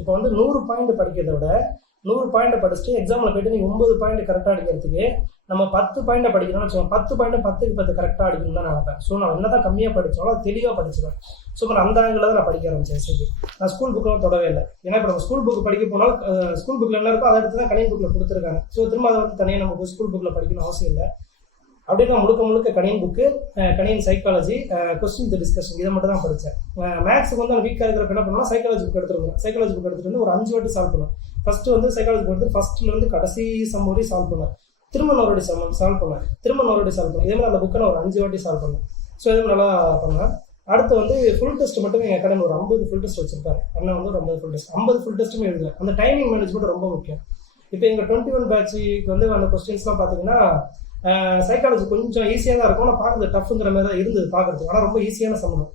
இப்போ வந்து 100 பாயிண்ட் படிக்கிறத விட 100 பாயிண்ட் படிச்சுட்டு எக்ஸாமில் போயிட்டு நீ 9 பாயிண்ட் கரெக்டாக அடிக்கிறதுக்கு நம்ம 10 பாயிண்ட் படிக்கணும்னு வச்சுக்கோங்க. 10 பாயிண்ட் 10க்கு 10 கரெக்டாக அடிக்கணும்னு தான் நினைப்பேன். ஸோ நான் என்ன தான் கம்மியாக படித்தாலும் அது தெளிவாக படிச்சிடுவேன். ஸோ நான் அந்த ஆங்கிளில் தான் நான் படிக்க ஆரம்பிச்சேன். சரி, நான் ஸ்கூல் புக்கெலாம் தொடவே இல்லை. ஏன்னா இப்போ நம்ம ஸ்கூல் புக் படிக்க போனாலும் ஸ்கூல் புக்கில் என்ன இருக்கோ அதை எடுத்து தான் கணினி புக்கில் கொடுத்துருக்காங்க. ஸோ திரும்ப அதை வந்து தனியாக நமக்கு ஸ்கூல் புக்கில் படிக்கணும் அவசியம் இல்லை. அப்படியே நான் முழுக்க கணினி புக்கு, கணினி சைக்காலஜி, கொஸ்டின் டிஸ்கஷன் இதை மட்டும் தான் படித்தேன். மேக்ஸுக்கு வந்து நான் வீக்காக இருக்கிறப்ப என்ன பண்ணுவேன், சைக்காலஜி புக் எடுத்துருவேன். சைக்காலஜி புக் எடுத்துட்டு வந்து ஒரு 5 வாட்டி சால்வ் பண்ணுவேன். ஃபர்ஸ்ட் வந்து சைக்காலஜி புக் எடுத்து ஃபர்ஸ்ட்லேருந்து கடைசி சம் வரை சால்வ் பண்ணுவேன். திரும்ப நோரடி சால்வ் பண்ணுவேன். திரும்ப நோரடி சால்வ் பண்ணுவேன். இதே மாதிரி அந்த புக்கை நான் ஒரு 5 வாட்டி சால்வ் பண்ணுவேன். ஸோ இதே நல்லா பண்ணுவேன். அடுத்து வந்து ஃபுல் டெஸ்ட் மட்டும் எங்கள் அகாடமி ஒரு 50 ஃபுல் டெஸ்ட் வச்சிருக்காரு. அண்ணன் வந்து ஒரு 50 ஃபுல் டெஸ்ட், 50 ஃபுல் டெஸ்ட்டுமே எழுதுவேன். அந்த டைமிங் மேனேஜ்மெண்ட் ரொம்ப முக்கியம். இப்போ எங்கள் 21 பேட்சுக்கு வந்து அந்த கொஸ்டின்ஸ்லாம் பார்த்தீங்கன்னா சைக்காலஜி கொஞ்சம் ஈஸியாக தான் இருக்கும். ஆனால் பார்க்குறது டஃப்ங்கிற மாதிரி தான் இருந்தது பார்க்குறதுக்கு. ஆனால் ரொம்ப ஈஸியான சம்பளம்.